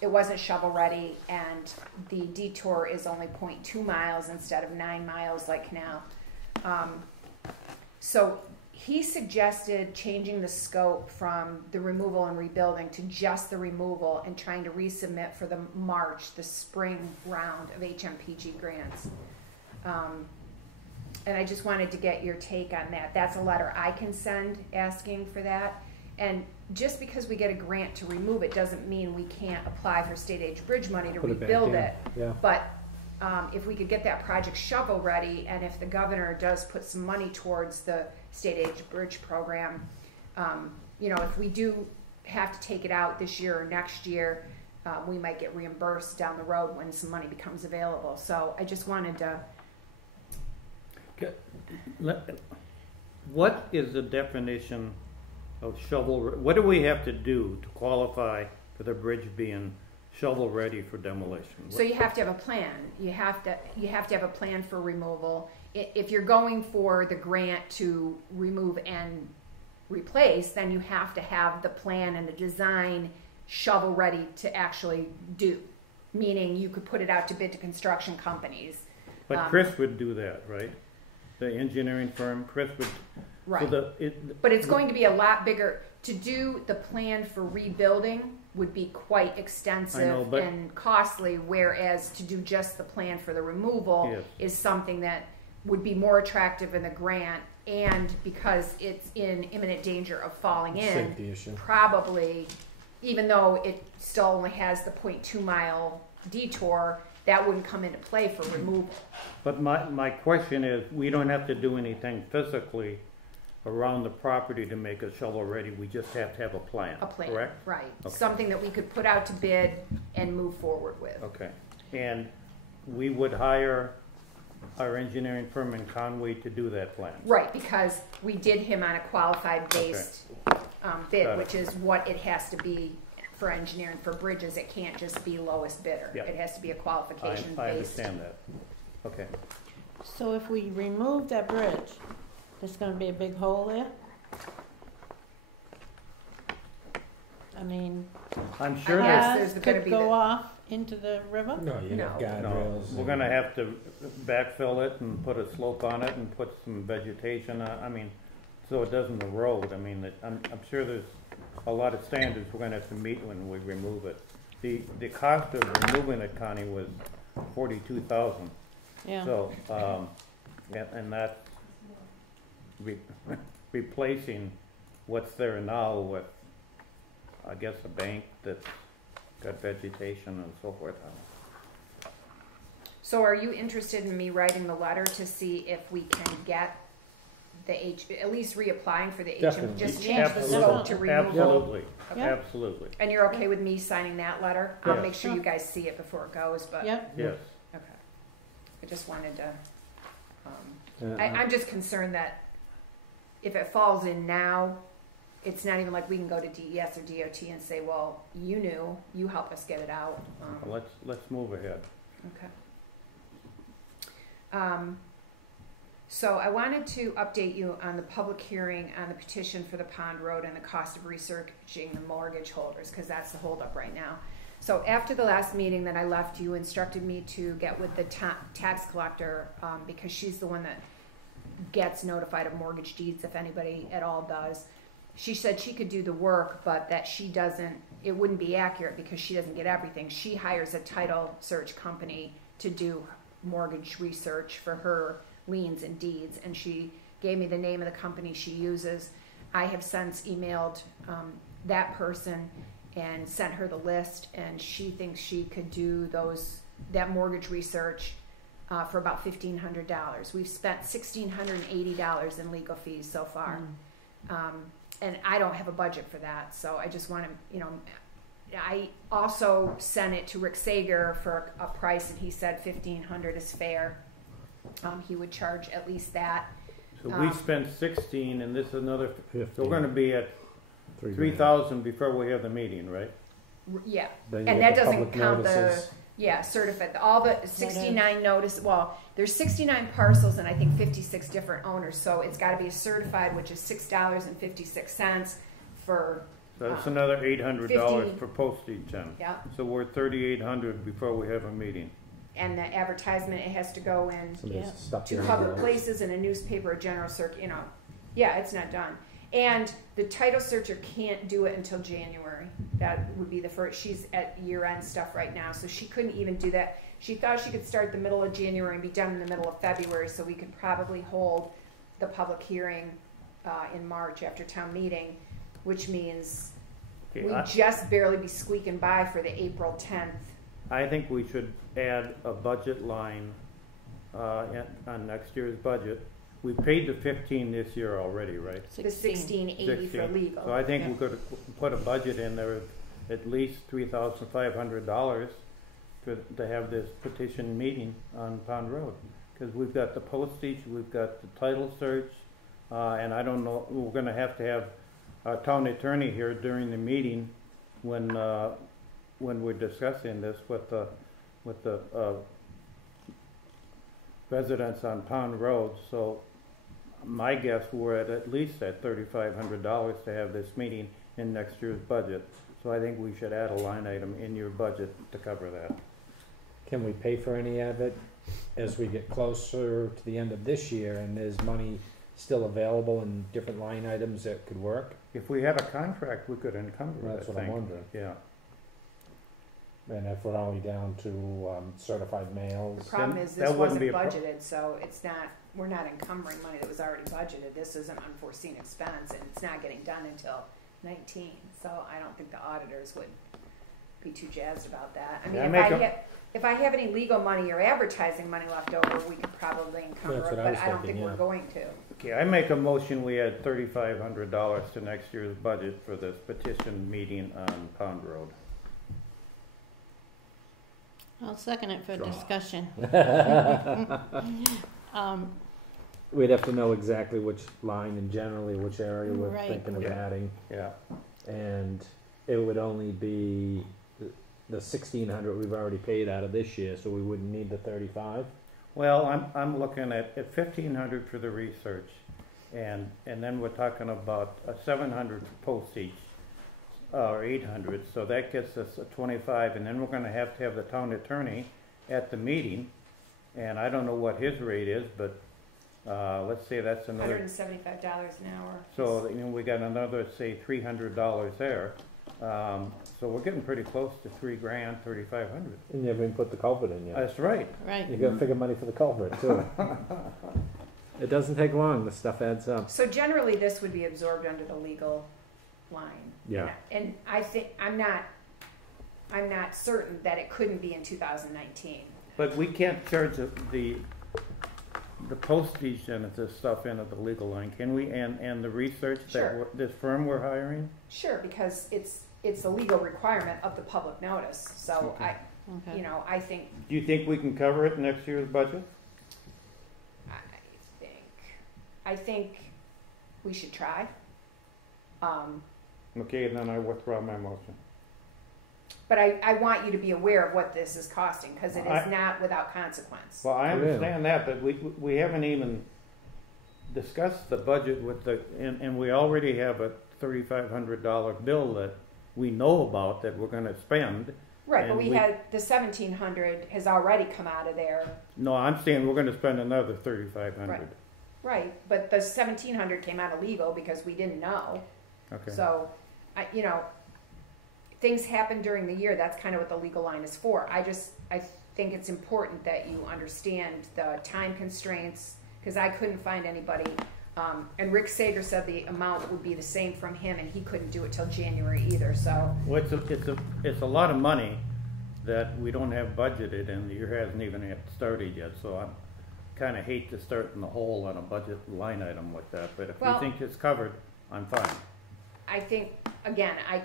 it wasn't shovel ready, and the detour is only 0.2 miles instead of 9 miles like Canal. So he suggested changing the scope from the removal and rebuilding to just the removal, and trying to resubmit for the spring round of HMPG grants. And I just wanted to get your take on that. That's a letter I can send asking for that. And just because we get a grant to remove it doesn't mean we can't apply for state aid bridge money to Put it back rebuild in. it. Yeah. But if we could get that project shovel ready, and if the governor does put some money towards the state aid bridge program, if we do have to take it out this year or next year, we might get reimbursed down the road when some money becomes available. So I just wanted to. What is the definition of shovel? What do we have to do to qualify for the bridge being shovel ready for demolition? So you have to have a plan. You have to have a plan for removal. If you're going for the grant to remove and replace, then you have to have the plan and the design shovel ready to actually do. Meaning you could put it out to bid to construction companies. But Chris would do that, right? The engineering firm, Chris would. Right. So but it's going to be a lot bigger. To do the plan for rebuilding would be quite extensive and costly, whereas to do just the plan for the removal is something that would be more attractive in the grant, and because it's in imminent danger of falling in, safety issue. Probably, even though it still only has the 0.2 mile detour, that wouldn't come into play for removal. But my question is, we don't have to do anything physically around the property to make it shovel ready. We just have to have a plan. A plan, correct? right. Okay. Something that we could put out to bid and move forward with. Okay. And we would hire our engineering firm in Conway to do that plan. Right, because we did him on a qualified based bid, which is what it has to be for engineering for bridges. It can't just be lowest bidder. Yep. It has to be a qualification based. I understand that. Okay. So if we remove that bridge, there's gonna be a big hole there? I mean, I'm sure Yes, that there's cars gonna could be go the- off into the river? No, you got guardrails. we're gonna have to backfill it and put a slope on it and put some vegetation on, I mean, so it doesn't erode. I mean, I'm sure there's a lot of standards we're gonna have to meet when we remove it. The cost of removing it, Connie, was $42,000. Yeah. So, and that's replacing what's there now with, I guess, a bank that's got vegetation and so forth on it. So are you interested in me writing the letter to see if we can get the at least reapplying for the Definitely. just change the scope to removal? Absolutely, Yeah. absolutely. And you're okay with me signing that letter? I'll Yes. make sure you guys see it before it goes, but. Yep. Yes. Okay. I just wanted to, Yeah. I'm just concerned that if it falls in now, it's not even like we can go to DES or DOT and say, well, you helped us get it out. Let's move ahead. Okay. So I wanted to update you on the public hearing on the petition for the Pond Road and the cost of researching the mortgage holders, because that's the holdup right now. So after the last meeting that I left, you instructed me to get with the tax collector because she's the one that gets notified of mortgage deeds if anybody at all does. She said she could do the work, but that it wouldn't be accurate because she doesn't get everything. She hires a title search company to do mortgage research for her liens and deeds, and she gave me the name of the company she uses. I have since emailed that person and sent her the list, and she thinks she could do that mortgage research for about $1,500. We've spent $1,680 in legal fees so far. And I don't have a budget for that, so I just want to, I also sent it to Rick Sager for a price, and he said $1,500 is fair. He would charge at least that. So we spent 16, and this is another. 15. So we're going to be at 3,000 before we have the meeting, right? Yeah, Then you and get that the doesn't public count notices. Yeah, certified. All the 69 notice, well, there's 69 parcels and I think 56 different owners, so it's gotta be certified, which is $6.56 for, So that's another $800 $15. for postage then. yeah. So we're $3,800 before we have a meeting. And the advertisement, it has to go in Somebody's Yeah. stuck to here. public places, in a newspaper, a general circ, you know. Yeah, it's not done. And the title searcher can't do it until January. That would be the first, she's at year-end stuff right now, so she couldn't even do that. She thought she could start the middle of January and be done in the middle of February, so we could probably hold the public hearing in March after town meeting, which means Okay, we'd just barely be squeaking by for the April 10th. I think we should add a budget line on next year's budget. We paid the 15 this year already, right? The 1680 for 16. legal. So I think we could put a budget in there of at least $3,500 to have this petition meeting on Pond Road. Because we've got the postage, we've got the title search, and I don't know, we're gonna have to have our town attorney here during the meeting when we're discussing this with the residents on Pond Road. So my guess, we're at least at $3,500 to have this meeting in next year's budget. So I think we should add a line item in your budget to cover that. Can we pay for any of it as we get closer to the end of this year and there's money still available in different line items that could work? If we had a contract, we could encumber it, That's I what I'm think. wondering. Yeah. And if we're only down to certified The mails, problem Then is that this wouldn't wasn't be a budgeted, so it's not, we're not encumbering money that was already budgeted. This is an unforeseen expense, and it's not getting done until 19. So I don't think the auditors would be too jazzed about that. I mean, Yeah, if I have any legal money or advertising money left over, we could probably encumber That's it, what I but was I don't thinking, think we're yeah. going to. Okay, I make a motion we add $3,500 to next year's budget for this petition meeting on Pond Road. I'll second it for Draw. discussion. we'd have to know exactly which line and generally which area we're Right. thinking of Yeah. adding. Yeah. And it would only be the 1,600 we've already paid out of this year, so we wouldn't need the 35. Well, I'm looking at 1,500 for the research, and then we're talking about 700 for postage, or 800, so that gets us a 25, and then we're gonna have to have the town attorney at the meeting, and I don't know what his rate is, but let's say that's another, $175 an hour. so you know, we got another, say, $300 there. So we're getting pretty close to $3,000, 3,500. And you haven't even put the culvert in yet. That's right. Right. You gotta figure money for the culvert too. It doesn't take long, the stuff adds up. So generally, this would be absorbed under the legal line. Yeah. And I think, I'm not certain that it couldn't be in 2019. But we can't charge the postage and this stuff into the legal line, can we? And the research that Sure. this firm we're hiring? Sure, because it's a legal requirement of the public notice, so Okay. Okay. I think, Do you think we can cover it in next year's budget? I think we should try. Okay, then I withdraw my motion. But I want you to be aware of what this is costing, because it is I- not without consequence. Well, I Yeah. understand that, but we haven't even discussed the budget with and we already have a $3,500 bill that we know about that we're gonna spend. Right, but and we we- had, the 1,700 has already come out of there. No, I'm saying we're gonna spend another $3,500. Right, but the 1,700 came out of legal because we didn't know. Okay. So, things happen during the year, that's kind of what the legal line is for. I think it's important that you understand the time constraints, because I couldn't find anybody, and Rick Sager said the amount would be the same from him, and he couldn't do it till January either, so. Well, it's a lot of money that we don't have budgeted, and the year hasn't even started yet, so I kind of hate to start in the hole on a budget line item like that, but if you Well- think it's covered, I'm fine. I think, again, I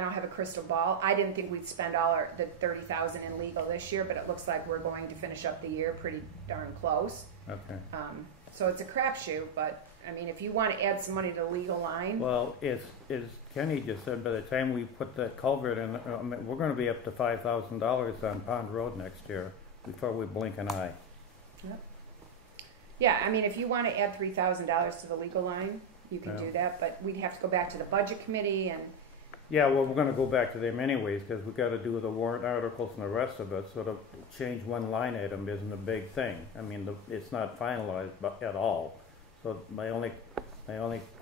don't have a crystal ball. I didn't think we'd spend all the 30,000 in legal this year, but it looks like we're going to finish up the year pretty darn close. Okay. So it's a crapshoot, but, I mean, if you wanna add some money to the legal line, Well, as Kenny just said, by the time we put that culvert in, I mean, we're gonna be up to $5,000 on Pond Road next year before we blink an eye. yeah, I mean, if you wanna add $3,000 to the legal line, you can Yeah. do that, but we'd have to go back to the budget committee and, Yeah, well, we're gonna go back to them anyways, because we gotta do the warrant articles and the rest of it, so to change one line item isn't a big thing. I mean, it's not finalized at all. So my only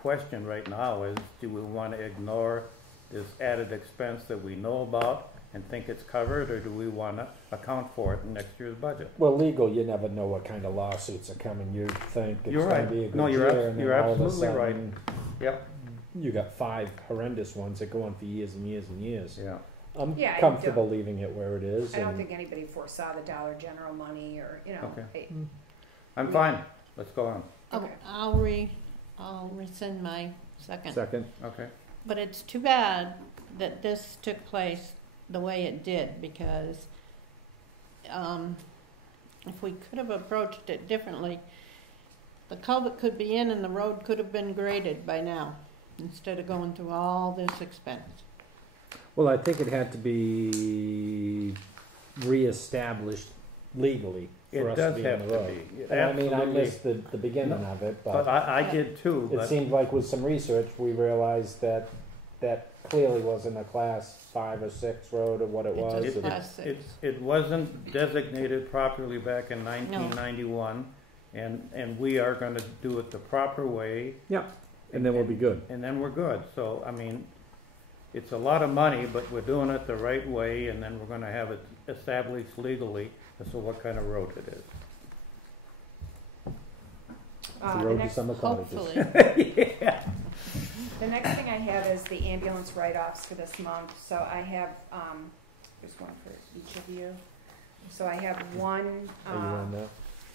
question right now is, do we wanna ignore this added expense that we know about and think it's covered, or do we wanna account for it in next year's budget? Well, legal, you never know what kind of lawsuits are coming. You think it's You're gonna right. be a No, good you're year, and then you're all of a absolutely right. sudden, Yep. you got 5 horrendous ones that go on for years and years and years. Yeah. I'm Yeah, I comfortable leaving it where it is. I don't and- think anybody foresaw the Dollar General money or, you know. Okay. I- I'm fine. Let's go on. Okay. I'll rescind my second. Second. Okay. But it's too bad that this took place the way it did, because if we could have approached it differently, the culvert could be in and the road could have been graded by now, instead of going through all this expense. Well, I think it had to be reestablished legally for It us does to be on have the to road. be. And I mean, I Absolutely. missed the beginning of it, But I did too, it but seemed like with some research, we realized that that clearly wasn't a class 5 or 6 road or what it It's a was. It- and- class 6. it wasn't designated properly back in 1991, and we are gonna do it the proper way, And then we'll be good. and then we're good. So, I mean, it's a lot of money, but we're doing it the right way, and then we're gonna have it established legally as to what kind of road it is. The The road to next, summer cottages. Hopefully. the next thing I have is the ambulance write-offs for this month. So I have, there's one for each of you. So I have one Are you on that?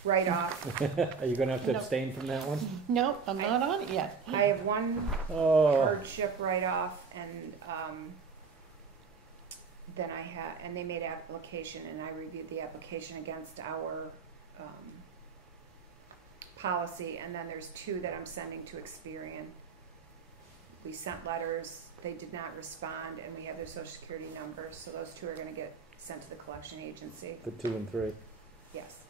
write-off. Are you gonna have to No. abstain from that one? Nope, I'm not on it yet. I have one Oh, hardship write-off, and then I had, and they made application, and I reviewed the application against our policy, and then there's 2 that I'm sending to Experian. We sent letters, they did not respond, and we have their social security numbers, so those 2 are gonna get sent to the collection agency. the 2 and 3. Yes.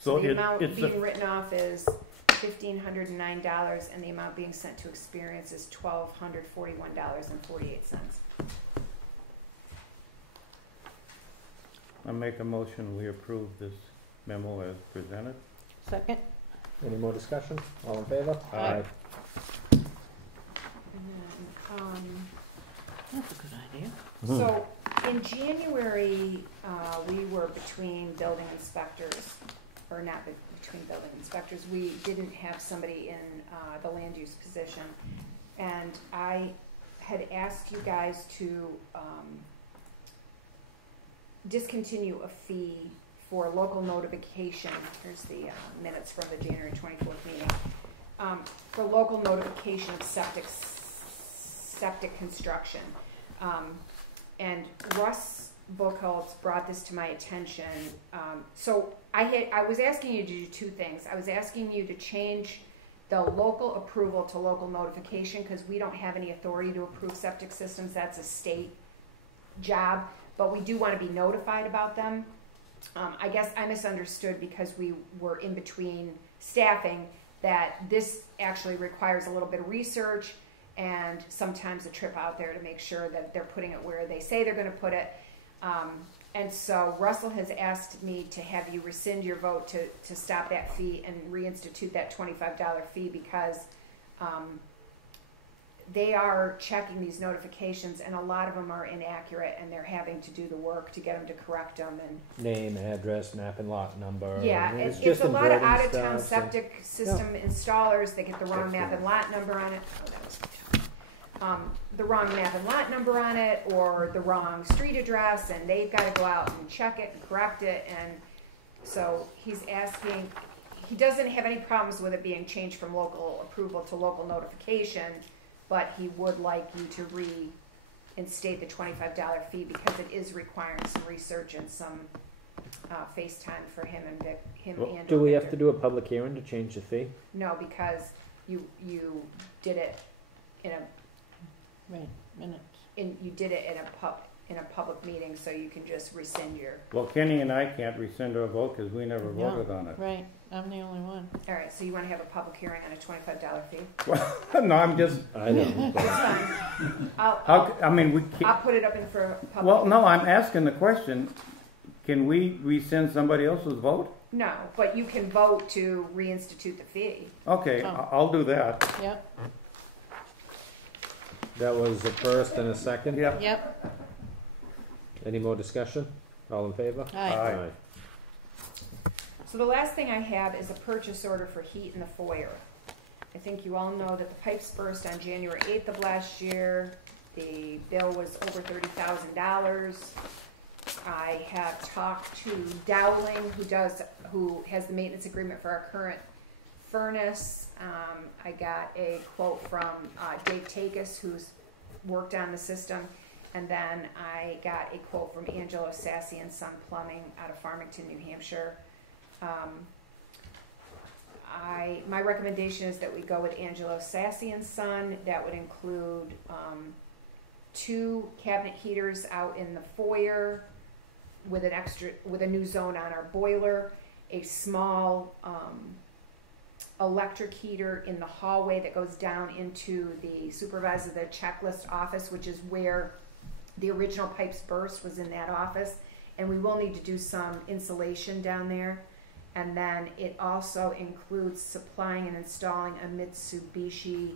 So the amount it's being written off is $1,509, and the amount being sent to Experience is $1,241.48. I make a motion, we approve this memo as presented. Second? Any more discussion? All in favor? Aye. And That's a good idea. Mhm. so in January, we were between building inspectors, or not between building inspectors. We didn't have somebody in the land use position, and I had asked you guys to discontinue a fee for local notification. Here's the minutes from the January 24th meeting. For local notification of septic construction. And Russ Buchholz brought this to my attention. So I was asking you to do 2 things. I was asking you to change the local approval to local notification, because we don't have any authority to approve septic systems. That's a state job, but we do want to be notified about them. I guess I misunderstood, because we were in between staffing, that this actually requires a little bit of research and sometimes a trip out there to make sure that they're putting it where they say they're going to put it. And so Russell has asked me to have you rescind your vote to stop that fee and reinstitute that $25 fee, because they are checking these notifications, and a lot of them are inaccurate, and they're having to do the work to get them to correct them. And Name, address, map and lot number. yeah, and it's just a lot of inverting out-of-town stuff, so- septic system installers. They get the wrong map and lot number on it. Oh, that was the wrong map and lot number on it, or the wrong street address, and they've got to go out and check it and correct it. And so he's asking, he doesn't have any problems with it being changed from local approval to local notification, but he would like you to reinstate the $25 fee, because it is requiring some research and some FaceTime for him and Vic, him Well, and. do we have Victor. to do a public hearing to change the fee? No, because you did it in a, Right, minutes. you did it in a public meeting, so you can just rescind your. Well, Kenny and I can't rescind our vote because we never No. voted on it. Right, I'm the only one. All right, so you want to have a public hearing on a $25 fee? No, I'm just, I know. That's fine. I mean, we can't, I'll put it up in for a public. well, no, I'm asking the question, can we rescind somebody else's vote? No, but you can vote to reinstitute the fee. Okay, Oh. I'll do that. Yep, That was a first and a second. Yep. yep, Any more discussion? All in favor? aye. Aye. So the last thing I have is a purchase order for heat in the foyer. I think you all know that the pipes burst on January 8th of last year. The bill was over $30,000. I have talked to Dowling, who has the maintenance agreement for our current furnace. I got a quote from Dave Takis, who's worked on the system. And then I got a quote from Angelo Sassy and Son Plumbing out of Farmington, New Hampshire. My recommendation is that we go with Angelo Sassy and Son. That would include 2 cabinet heaters out in the foyer with a new zone on our boiler, a small electric heater in the hallway that goes down into the supervisor, the checklist office, which is where the original pipes burst, was in that office. And we will need to do some insulation down there. And then it also includes supplying and installing a Mitsubishi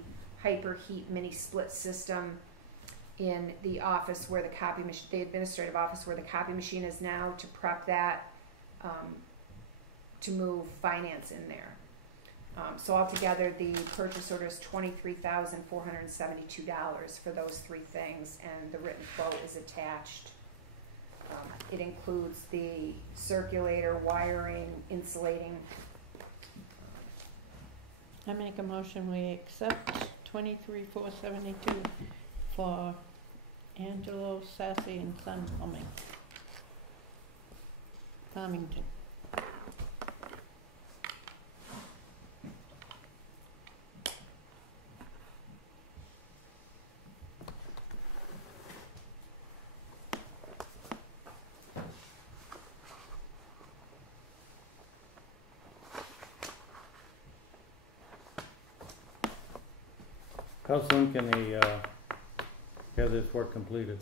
Hyperheat mini split system in the office where the copy machine, the administrative office where the copy machine is now, to prep that, to move finance in there. So altogether, the purchase order is $23,472 for those 3 things, and the written quote is attached. It includes the circulator, wiring, insulating. I make a motion, we accept $23,472 for Angelo Sassy and Son Plumbing. Farmington. How soon can they, have this work completed,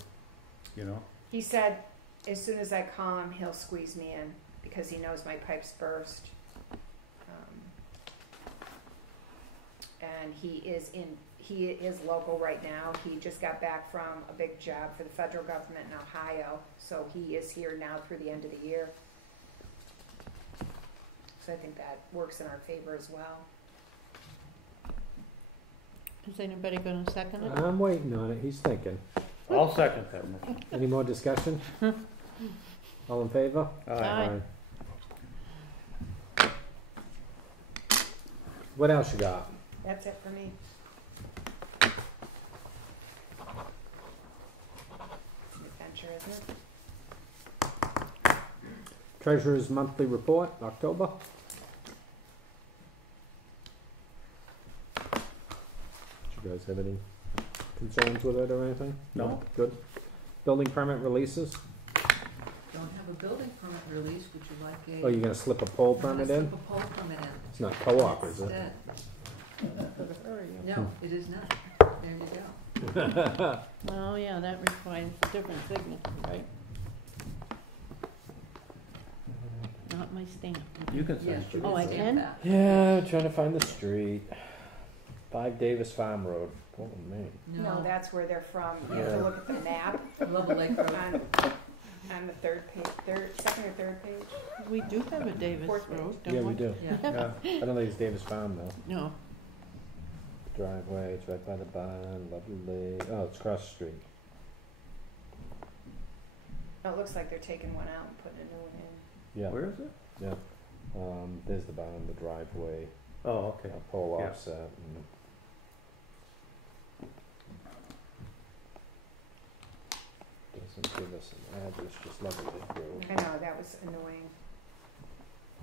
you know? He said as soon as I call him, he'll squeeze me in because he knows my pipes burst. And he is local right now. He just got back from a big job for the federal government in Ohio, so he is here now through the end of the year. So I think that works in our favor as well. Is anybody gonna second it? I'm waiting on it. He's thinking. I'll second that motion. Any more discussion? All in favor? Aye. What else you got? That's it for me. Adventure, isn't it? Treasurer's monthly report, October. Do you guys have any concerns with it or anything? No. Good. Building permit releases. Don't have a building permit release, would you like a? Oh, you're gonna slip a pole I'm gonna permit in? slip a pole permit in. It's not co-op, is it? Instead. No, it is not. There you go. Oh, yeah, that requires a different signature, right? Not my stamp. You can Yes, send you it. Oh, I stamp can? that. Yeah, trying to find the street. 5 Davis Farm Road, Portland, Maine. No, that's where they're from. You have Yeah. to look at the map Level Lake Road. on the second or third page. We do have a Davis Fourth page. Road, don't Yeah, we? we do. Yeah. Yeah. I don't think it's Davis Farm though. No, Driveway, it's right by the barn, lovely. Oh, it's across the street. Oh, it looks like they're taking one out and putting a new one in. Yeah. Where is it? Yeah. There's the barn, the driveway, Oh, okay. a pole Yeah. offset. And Doesn't give us an address, just Lover's Grove. I know, that was annoying.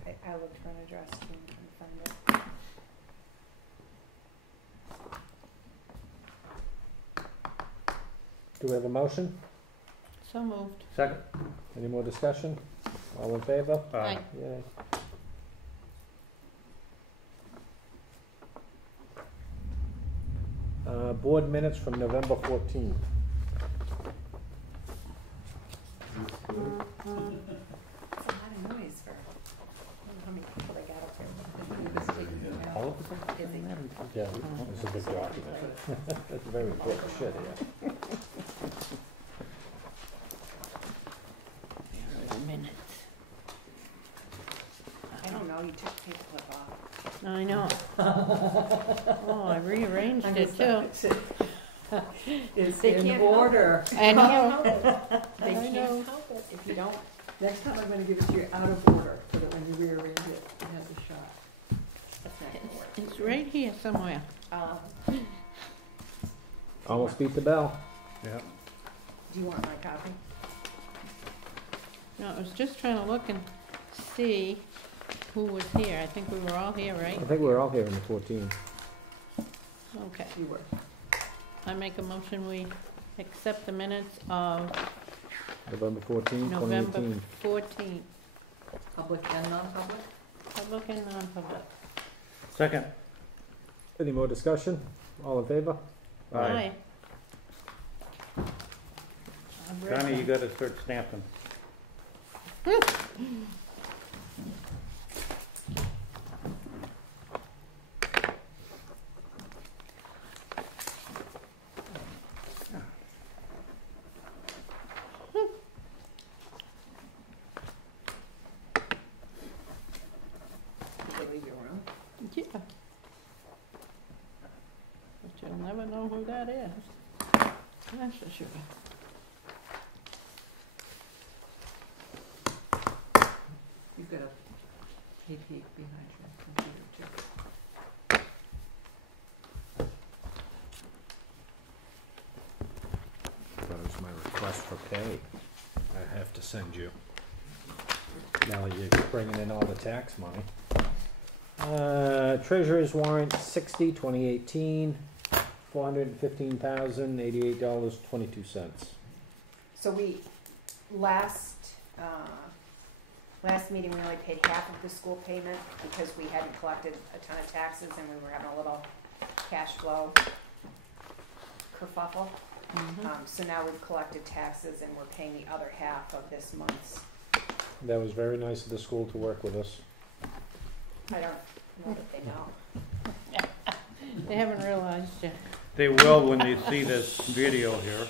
I looked for an address too and couldn't find it. Do we have a motion? So moved. Second. Any more discussion? All in favor? Aye. Yay. Board minutes from November 14th. It's a lot of noise for, I don't know how many people they got up there. All of them? Busy. Yeah, it's a big document. It's very quick shit here. Minutes. I don't know, you took the paperclip off. I know. Oh, I rearranged it too. It's They in can't order. I know. They I can't know. help it if you don't. Next time I'm gonna give it to you out of order, so that when you rearrange it, it has a shot. That's not gonna work. It's right here somewhere. Almost beat the bell. Yeah. Do you want my copy? No, I was just trying to look and see who was here. I think we were all here, right? I think we're all here on the 14th. Okay. You were. I make a motion, we accept the minutes of November 14th, November 2018. 14th, Public and non-public? public and non-public. Second. Any more discussion? All in favor? Aye. Connie, you gotta start snapping. Did they leave your room? Yeah. But you'll never know who that is. That's for sure. You've got a KP behind your computer too. That was my request for pay. I have to send you. Now you're bringing in all the tax money. Treasurer's warrant 60, 2018, $415,088.22. So we, last meeting, we only paid half of the school payment because we hadn't collected a ton of taxes and we were having a little cash flow kerfuffle. So now we've collected taxes and we're paying the other half of this month's. That was very nice of the school to work with us. I don't know that they know. They haven't realized yet. They will when they see this video here.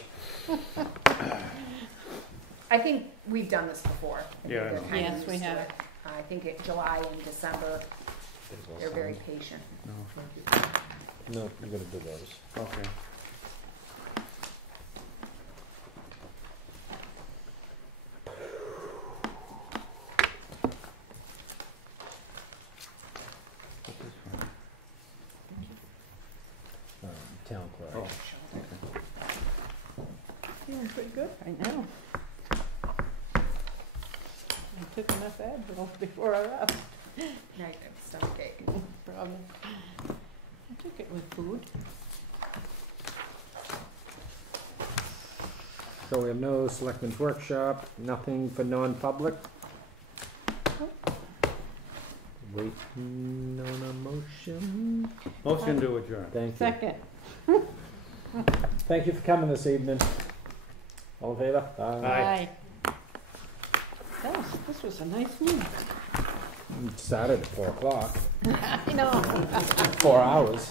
I think we've done this before. I think Yeah, I they're know. kinda Yes, used we to have. it. I think in July and December, they're very patient. No, you gotta do those. Okay. Town clerk. Oh. Feeling pretty good right now. I took enough Advil before I left. Now you have stomachache. Probably. I took it with food. So we have no selectmen's workshop, nothing for non-public. Waiting on a motion. Motion to adjourn. Thank you. Second. Thank you for coming this evening. All in favor? Aye. This was a nice meeting. It started at 4 o'clock. I know. 4 hours.